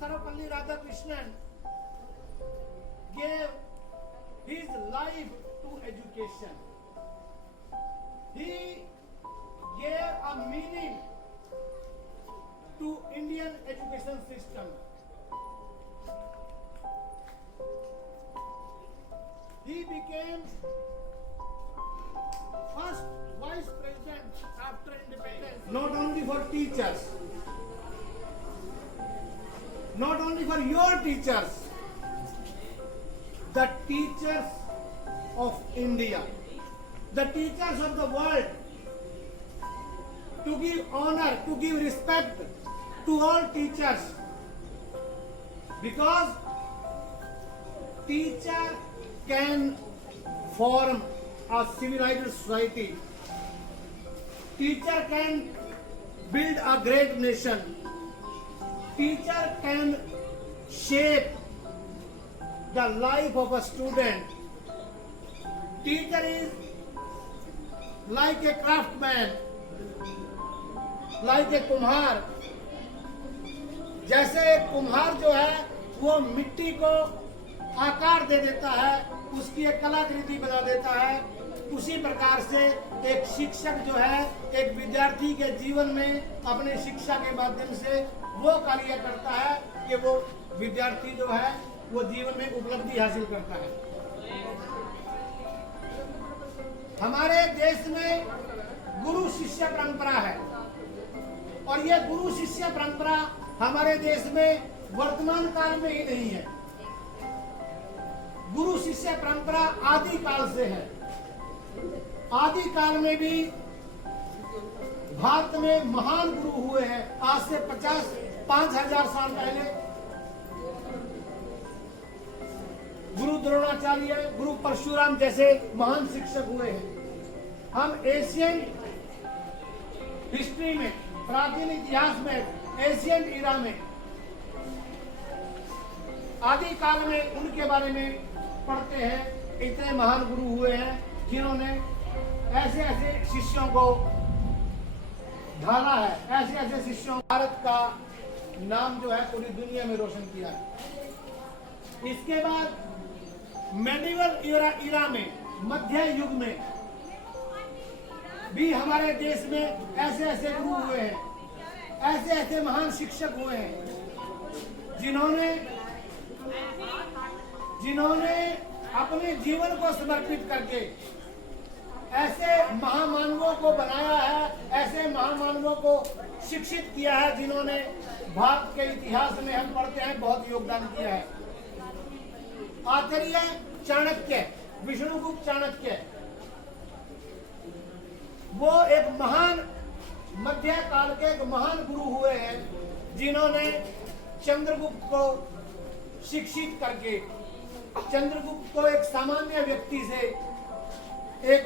Sarvapalli Radhakrishnan gave his life to education. He gave a meaning to Indian education system. He became first vice president after independence. Not only for teachers, not only for your teachers, the teachers of India, the teachers of the world, to give honor, to give respect to all teachers, because teacher can form a civilized society. Teacher can build a great nation. Teacher can shape the life of a student. Teacher is like a craftsman, like a कुम्हार. जैसे एक कुम्हार जो है वो मिट्टी को आकार दे देता है, उसकी एक कलाकृति बना देता है, उसी प्रकार से एक शिक्षक जो है एक विद्यार्थी के जीवन में अपने शिक्षा के माध्यम से वो कार्य करता है कि वो विद्यार्थी जो है वो जीवन में उपलब्धि हासिल करता है। हमारे देश में गुरु शिष्य परंपरा है और ये गुरु शिष्य परंपरा हमारे देश में वर्तमान काल में ही नहीं है। गुरु शिष्य परंपरा आदि काल से है। आदि काल में भी भारत में महान गुरु हुए हैं। आज से 5,000 साल पहले गुरु द्रोणाचार्य, गुरु परशुराम जैसे महान शिक्षक हुए हैं। हम एशियन हिस्ट्री में, प्राचीन इतिहास में, एशियन इरा में, आदि काल में उनके बारे में पढ़ते हैं। इतने महान गुरु हुए हैं जिन्होंने ऐसे ऐसे शिष्यों को ढाला है, ऐसे ऐसे शिष्यों, भारत का नाम जो है पूरी दुनिया में रोशन किया है। इसके बाद मेडिवल इरा में, मध्य युग में भी हमारे देश में ऐसे ऐसे गुरु हुए हैं, ऐसे ऐसे महान शिक्षक हुए हैं जिन्होंने अपने जीवन को समर्पित करके ऐसे महामानवों को बनाया है, ऐसे महामानवों को शिक्षित किया है जिन्होंने भारत के इतिहास में हम पढ़ते हैं बहुत योगदान किया है। आचार्य चाणक्य, विष्णुगुप्त चाणक्य, वो एक महान मध्य काल के एक महान गुरु हुए हैं जिन्होंने चंद्रगुप्त को शिक्षित करके चंद्रगुप्त को एक सामान्य व्यक्ति से एक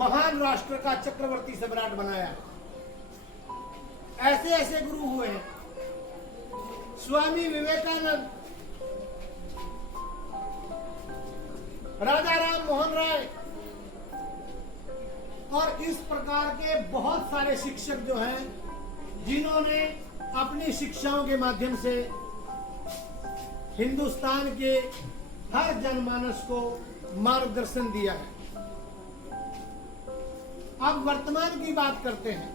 महान राष्ट्र का चक्रवर्ती सम्राट बनाया। ऐसे ऐसे गुरु हुए हैं। स्वामी विवेकानंद, राजा राम मोहन राय और इस प्रकार के बहुत सारे शिक्षक जो हैं जिन्होंने अपनी शिक्षाओं के माध्यम से हिंदुस्तान के हर जनमानस को मार्गदर्शन दिया है। अब वर्तमान की बात करते हैं।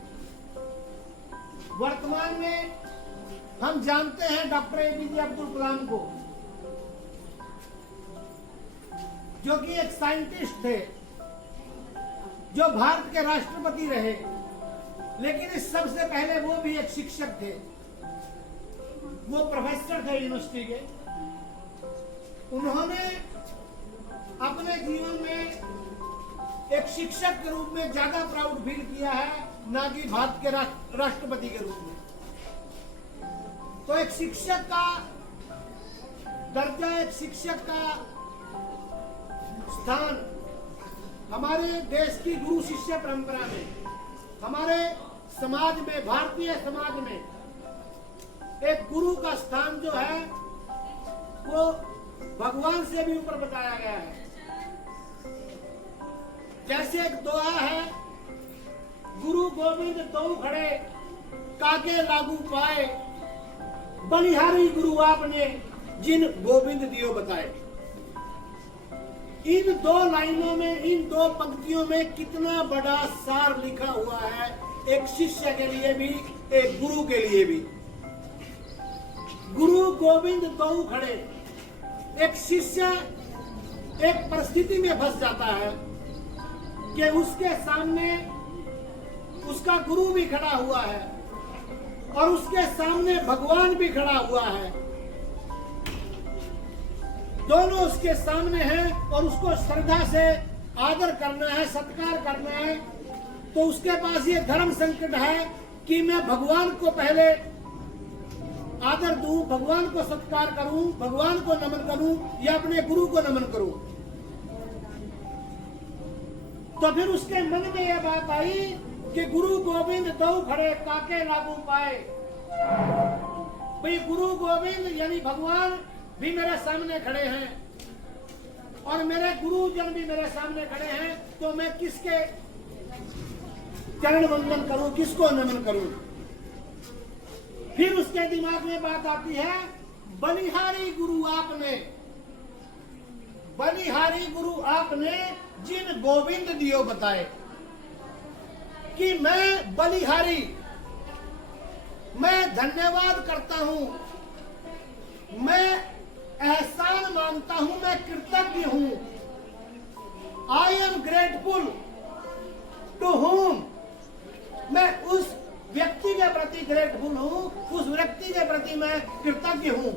वर्तमान में हम जानते हैं डॉक्टर एपीजे अब्दुल कलाम को, जो कि एक साइंटिस्ट थे, जो भारत के राष्ट्रपति रहे, लेकिन इस सबसे पहले वो भी एक शिक्षक थे। वो प्रोफेसर थे यूनिवर्सिटी के। उन्होंने अपने जीवन में एक शिक्षक के रूप में ज्यादा प्राउड फील किया है, ना कि भारत के राष्ट्रपति के रूप में। तो एक शिक्षक का दर्जा, एक शिक्षक का स्थान हमारे देश की गुरु शिष्य परंपरा में, हमारे समाज में, भारतीय समाज में एक गुरु का स्थान जो है वो भगवान से भी ऊपर बताया गया है। जैसे एक दुआ है, गुरु गोविंद दो खड़े काके लागू पाए, बलिहारी गुरु आपने जिन गोविंद दियो बताए। इन 2 लाइनों में, इन 2 पंक्तियों में कितना बड़ा सार लिखा हुआ है, एक शिष्य के लिए भी, एक गुरु के लिए भी। गुरु गोविंद दो खड़े। एक शिष्य एक परिस्थिति में फंस जाता है कि उसके सामने उसका गुरु भी खड़ा हुआ है और उसके सामने भगवान भी खड़ा हुआ है। दोनों उसके सामने हैं और उसको श्रद्धा से आदर करना है, सत्कार करना है। तो उसके पास ये धर्म संकट है कि मैं भगवान को पहले आदर दूं, भगवान को सत्कार करूं, भगवान को नमन करूं या अपने गुरु को नमन करूं। तो फिर उसके मन में यह बात आई कि गुरु गोविंद दो खड़े काके लागू पाए। भाई गुरु गोविंद यानी भगवान भी मेरे सामने खड़े हैं और मेरे गुरुजन भी मेरे सामने खड़े हैं, तो मैं किसके चरण वंदन करूं, किसको नमन करूं। फिर उसके दिमाग में बात आती है, बलिहारी गुरु आपने, बलिहारी गुरु आपने जिन गोविंद दियो बताए कि मैं बलिहारी, मैं धन्यवाद करता हूं, मैं एहसान मानता हूं, मैं कृतज्ञ हूं। I am grateful to whom, मैं उस व्यक्ति के प्रति ग्रेटफुल हूं, उस व्यक्ति के प्रति मैं कृतज्ञ हूं।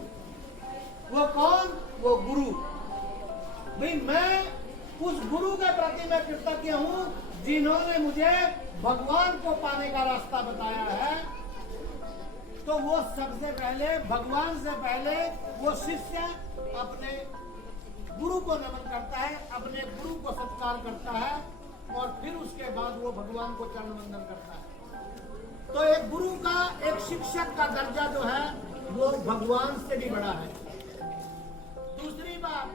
वो कौन? वो गुरु। भाई मैं उस गुरु के प्रति मैं कृतज्ञ हूं जिन्होंने मुझे भगवान को पाने का रास्ता बताया है। तो वो सबसे पहले, भगवान से पहले वो शिष्य अपने गुरु को नमन करता है, अपने गुरु को सत्कार करता है और फिर उसके बाद वो भगवान को चरण वंदन करता है। तो एक गुरु का, एक शिक्षक का दर्जा जो है वो भगवान से भी बड़ा है। दूसरी बात,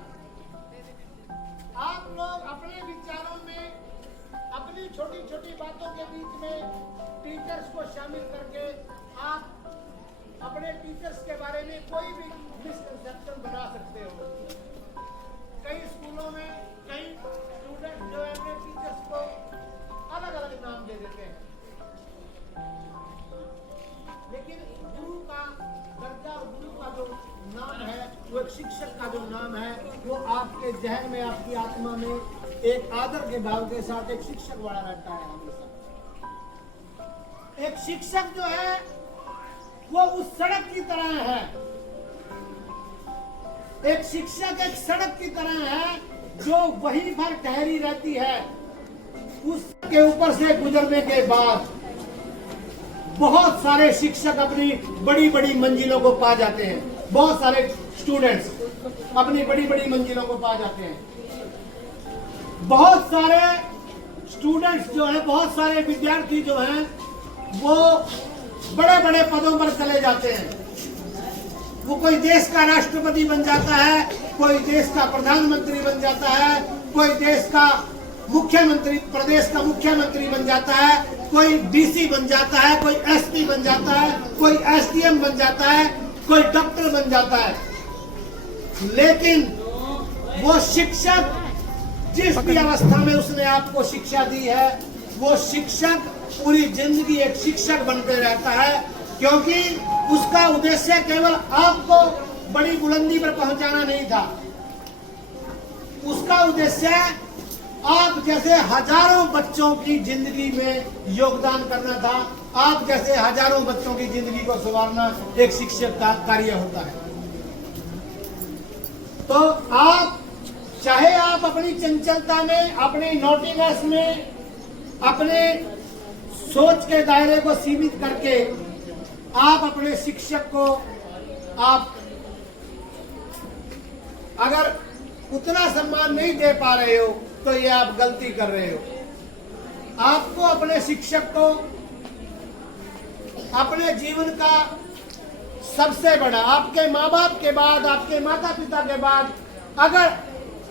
आप लोग अपने विचारों में, अपनी छोटी छोटी बातों के बीच में टीचर्स को शामिल करके आप अपने टीचर्स के बारे में कोई भी मिसकंसेप्शन बना सकते हो। कई स्कूलों में कई स्टूडेंट जो है अपने टीचर्स को अलग अलग नाम दे देते हैं, लेकिन गुरु का दर्जा और गुरु का जो नाम है, वो एक शिक्षक का जो नाम है, वो आपके जहन में, आपकी आत्मा में एक आदर के भाव के साथ एक शिक्षक वाला रहता है हमेशा। एक शिक्षक जो है वो उस सड़क की तरह है, एक शिक्षक एक सड़क की तरह है जो वहीं पर ठहरी रहती है। उसके ऊपर से गुजरने के बाद बहुत सारे शिक्षक अपनी बड़ी बड़ी मंजिलों को पा जाते हैं, बहुत सारे स्टूडेंट्स अपनी बड़ी बड़ी मंजिलों को पा जाते हैं। बहुत सारे स्टूडेंट्स जो है, बहुत सारे विद्यार्थी जो हैं वो बड़े बड़े पदों पर चले जाते हैं। वो कोई देश का राष्ट्रपति बन जाता है, कोई देश का प्रधानमंत्री बन जाता है, कोई देश का मुख्यमंत्री, प्रदेश का मुख्यमंत्री बन जाता है, कोई डीसी बन जाता है, कोई एसपी बन जाता है, कोई एसडीएम बन जाता है, कोई डॉक्टर बन जाता है। लेकिन वो शिक्षक जिस भी अवस्था में उसने आपको शिक्षा दी है, वो शिक्षक पूरी जिंदगी एक शिक्षक बनकर रहता है, क्योंकि उसका उद्देश्य केवल आपको बड़ी बुलंदी पर पहुंचाना नहीं था। उसका उद्देश्य आप जैसे हजारों बच्चों की जिंदगी में योगदान करना था। आप जैसे हजारों बच्चों की जिंदगी को संवारना एक शिक्षक का कार्य होता है। तो आप चाहे आप अपनी चंचलता में, अपनी नॉटीनेस में, अपने सोच के दायरे को सीमित करके आप अपने शिक्षक को आप अगर उतना सम्मान नहीं दे पा रहे हो तो ये आप गलती कर रहे हो। आपको अपने शिक्षक को अपने जीवन का सबसे बड़ा, आपके माँ बाप के बाद, आपके माता पिता के बाद, अगर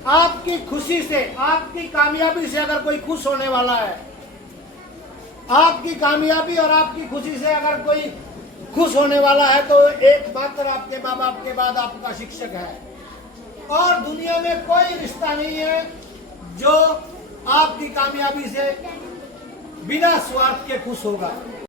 आपकी खुशी से, आपकी कामयाबी से अगर कोई खुश होने वाला है, आपकी कामयाबी और आपकी खुशी से अगर कोई खुश होने वाला है तो एकमात्र आपके माँ बाप के बाद आपका शिक्षक है। और दुनिया में कोई रिश्ता नहीं है जो आपकी कामयाबी से बिना स्वार्थ के खुश होगा।